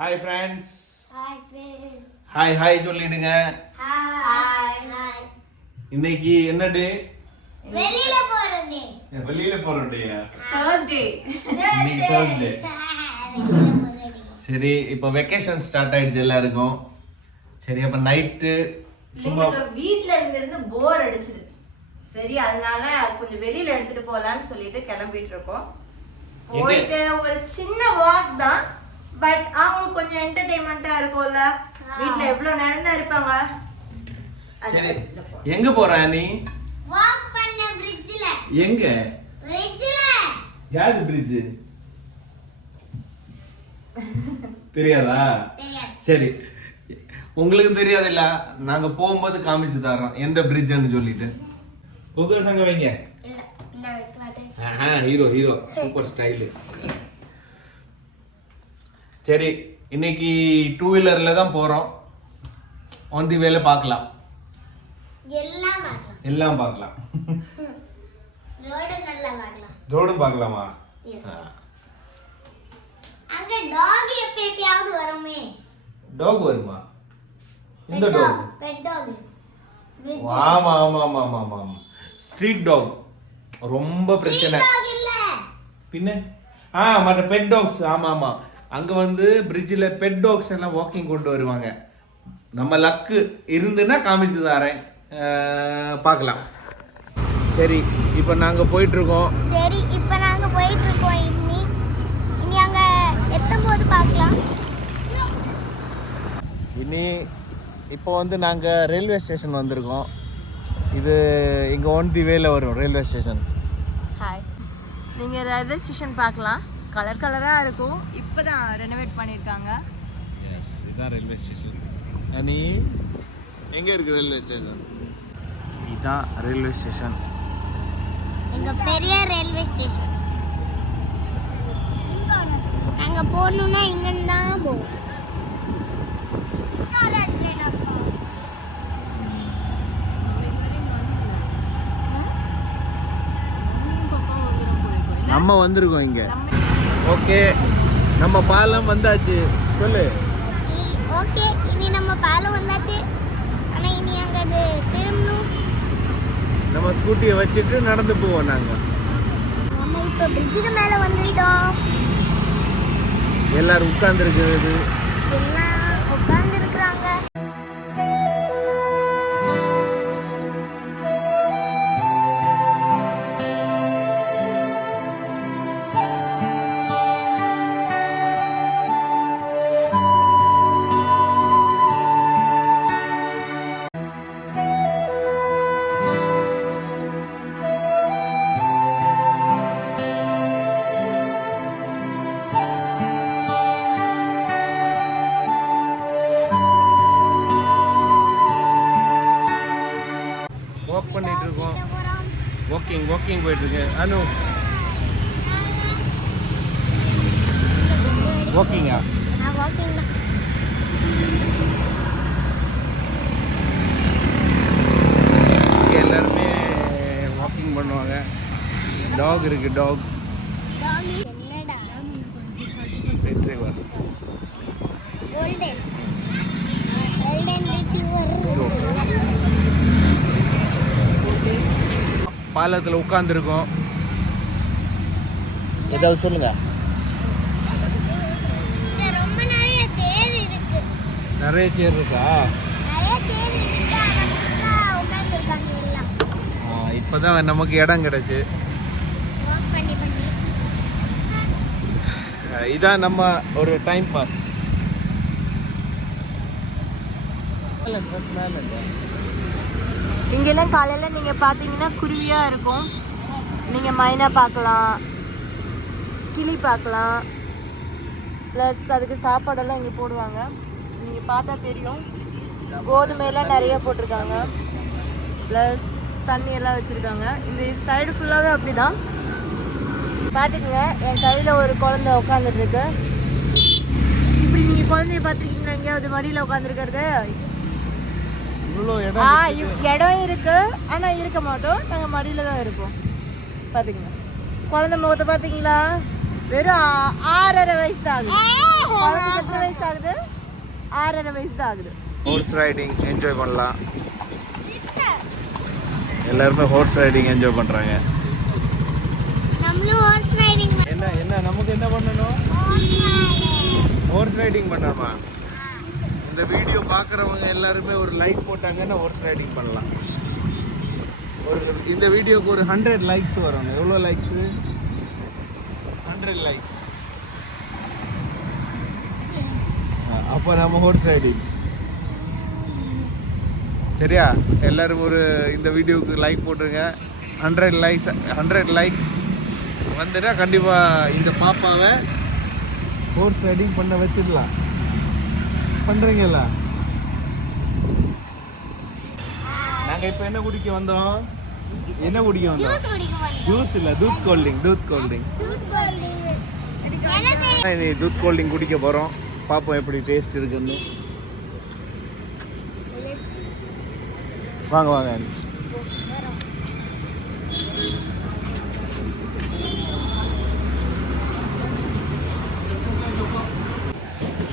Hi friends. Hi friends. Hi சொல்லிடுங்க. Hi. இன்னைக்கு என்ன டே? வெளியில போறதே. வெளியில போற டேயா? Thursday. இன்னைக்கு Thursday. சரி இப்போ வெக்கேஷன் ஸ்டார்ட் ஆயிடுச்சு எல்லாருக்கும். சரி அப்ப நைட்டு சும்மா வீட்ல இருந்து போர் அடிச்சிரு. சரி அதனால கொஞ்சம் வெளியில எடுத்துட்டு போலாம்னு சொல்லிட்டு கிளம்பிட்டு இருக்கோம். போயிட்டு ஒரு சின்ன வாக் தான். பட் அவங்களுக்கு கொஞ்சம் என்டர்டெயின்மெண்டா இருக்கும்ல. வீட்ல எவ்வளவு நேரம் தான் இருப்பாங்க. சரி எங்க போற நீ? வாக் பண்ண bridgeல. எங்க? bridgeல. யாரு bridge? தெரியாதா? தெரியாது. சரி உங்களுக்கு தெரியாதுல்ல, நாங்க போகும்போது காமிச்சு தரோம் எந்த பிரிட்ஜ்னு சொல்லிட்டு. புகழ் சங்க வைங்க. இல்ல நான் வைக்க மாட்டேன். Hero super style. சரி இன்னைக்கு 2 வீலர்ல தான் போறோம். ஆன் தி வேல பார்க்கலாம். எல்லாம் பார்க்கலாம். ரோடு நல்லா பார்க்கலாம். ரோடும் பார்க்கலாமா? Yes. அங்க டாக் எப்பயாவது வருமே. டாக் வருமா? இந்த டாக். Bed talk. ஆமா. ஸ்ட்ரீட் டாக் ரொம்ப பிரச்சனை. டாக் இல்ல. பின்ன மற்ற பெட் டாக்ஸ். ஆமா அங்க வந்து பிரிட்ஜில் பெட் டாக்ஸ் எல்லாம் வாக்கிங் கொண்டு வருவாங்க. நம்ம லக்கு இருந்துன்னா காமிச்சு தரேன், பார்க்கலாம். சரி இப்போ நாங்க போயிட்டு இருக்கோம். இனி அங்க எத்தும்போது பார்க்கலாம். இப்போ வந்து நாங்கள் ரயில்வே ஸ்டேஷன் வந்திருக்கோம். இது இங்கே ஒன் தி வேல வரும் ரயில்வே ஸ்டேஷன். ஹாய். நீங்க ரயில்வே ஸ்டேஷன் பார்க்கலாம். கலரா இருக்கும். இப்பதான் ரெனோவேட் பண்ணிருக்காங்க. எஸ் இதான் ரயில்வே ஸ்டேஷன். நீ எங்கே இருக்கு ரயில்வே ஸ்டேஷன்? இதுதான் ரயில்வே ஸ்டேஷன். எங்க பெரிய ரயில்வே ஸ்டேஷன். அங்க போகணும்னா இங்க தான் போவோம். நம்ம வந்திருக்கோம் இங்க. ஓகே நம்ம பாலம் வந்தாச்சு. சொல்லு. ஓகே இனி நம்ம பாலம் வந்தாச்சு. ஆனா இனி அங்க திரும்பணும். நம்ம ஸ்கூட்டியை வச்சுட்டு நடந்து போவோம் நாங்க. நம்ம இப்ப பிரிட்ஜுக்கு மேல வந்துட்டோம். எல்லாரும் உட்கார்ந்துருக்குது. எல்லாம் உட்கார்ந்து இருக்கிறாங்க. வாக் பண்ணிட்டு இருக்கோம். வாக்கிங் போயிட்டு இருக்கேன். அனு வாக்கிங்கா? வாக்கிங் தான். எல்லாருமே வாக்கிங் பண்ணுவாங்க. டாக் இருக்கு. டாக் என்னடா ரிட்ரீவர். Golden retriever. பாலத்தில் உட்காந்துருக்கோம். ஏதாவது சொல்லுங்க. இங்க ரொம்ப நிறைய சேர் இருக்கு. நிறைய சேர் இருக்கா? நிறைய சேர் இருக்கு. ஆனா ஃபுல்லா உட்கார்ந்திருக்காங்க எல்லாம். இப்போதான் நமக்கு இடம் கிடைச்சு. வாக் பண்ணி இதான் நம்ம ஒரு டைம் பாஸ். இங்கெல்லாம் காலையில் நீங்கள் பார்த்தீங்கன்னா குருவியாக இருக்கும். நீங்கள் மைனா பார்க்கலாம், கிளி பார்க்கலாம். ப்ளஸ் அதுக்கு சாப்பாடெல்லாம் இங்கே போடுவாங்க. நீங்கள் பார்த்தா தெரியும். கோதுமையெல்லாம் நிறைய போட்டிருக்காங்க. ப்ளஸ் தண்ணியெல்லாம் வச்சுருக்காங்க. இந்த சைடு ஃபுல்லாகவே அப்படி தான். பார்த்துக்குங்க, என் கையில் ஒரு குழந்தை உட்காந்துட்ருக்கு. இப்படி நீங்கள் குழந்தைய பார்த்துருக்கீங்களா எங்கேயாவது மடியில் உட்காந்துருக்கிறது? இடம் இருக்கு. ஆனா இருக்க மாட்டோம், நாங்க மடியில தான் இருப்போம். பாத்தீங்களா குழந்தை முகத்தை பாத்தீங்களா? வெறும் 6.5 வயசு தான் ஆகுது. குழந்தைக்கு எத்தனை வயசு ஆகுது? 6.5 வயசு தான் ஆகுது. ஹார்ஸ் ரைடிங் என்ஜாய் பண்ணலாம். எல்லாருமே ஹார்ஸ் ரைடிங் என்ஜாய் பண்றாங்க. நம்மளும் ஹார்ஸ் ரைடிங் என்ன நமக்கு என்ன பண்ணணும்? ஹார்ஸ் ரைடிங் பண்ணாமா? இந்த வீடியோ பார்க்குறவங்க எல்லாருமே ஒரு லைக் போட்டாங்கன்னா ஹார்ஸ் ரைடிங் பண்ணலாம். இந்த வீடியோக்கு ஒரு 100 லைக்ஸ் வரும். எவ்வளோ லைக்ஸு? 100 லைக்ஸ். அப்போ நம்ம ஹார்ஸ் ரைடிங். சரியா? எல்லாரும் ஒரு இந்த வீடியோவுக்கு லைக் போட்டுருங்க. 100 லைக்ஸ் வந்துட்டா கண்டிப்பாக இந்த பாப்பாவை ஹார்ஸ் ரைடிங் பண்ண வச்சிடலாம். பண்ணுறீங்களா? நாங்கள் இப்போ என்ன குடிக்க வந்தோம்? என்ன குடிக்க வந்தோம்? ஜூஸ் குடிக்க வந்தோம். ஜூஸ் இல்லை, தூத் கோல்டிங். தூத் கோல்டிங் நீ தூத் கோல்டிங் குடிக்க போகிறோம். பார்ப்போம் எப்படி டேஸ்ட் இருக்குன்னு. வாங்க வாங்க.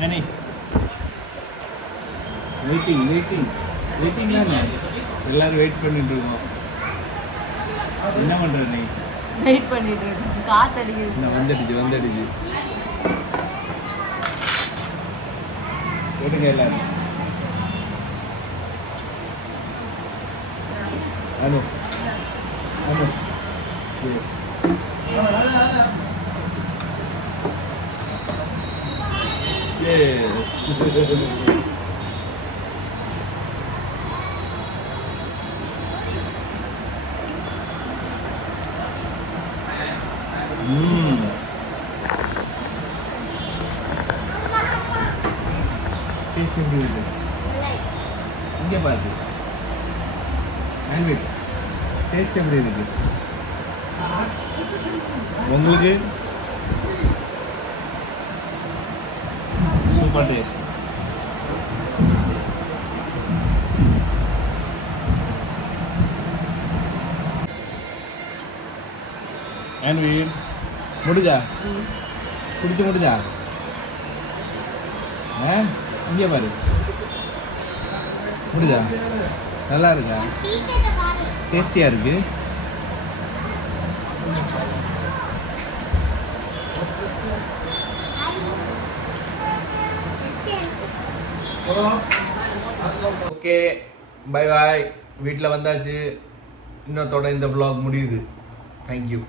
அனி வெயிட்டிங் தானே? எல்லாரும் வெயிட் பண்ணிட்டு இருக்கோம். என்ன பண்ற நீ? வெயிட் பண்ணிட்டு இருக்கேன். காத்தடிக்குது. வந்துடுச்சு. போட்டுங்க எல்லாரும். அனு cheers. Cheers. டேஸ்ட் எப்படி இருக்கு? இங்கே பார்த்து ஆன்விட் டேஸ்ட் எப்படி இருக்கு உங்களுக்கு? Super taste. ஆன்விட் முடிஞ்சா? முடிஞ்சா? இங்கே பாரு. முடிஞ்சா? நல்லா இருக்கா? டேஸ்டியாக இருக்கு. Okay bye bye. வீட்டில் வந்தாச்சு. இன்னத்தோட இந்த vlog முடியுது. தேங்க்யூ.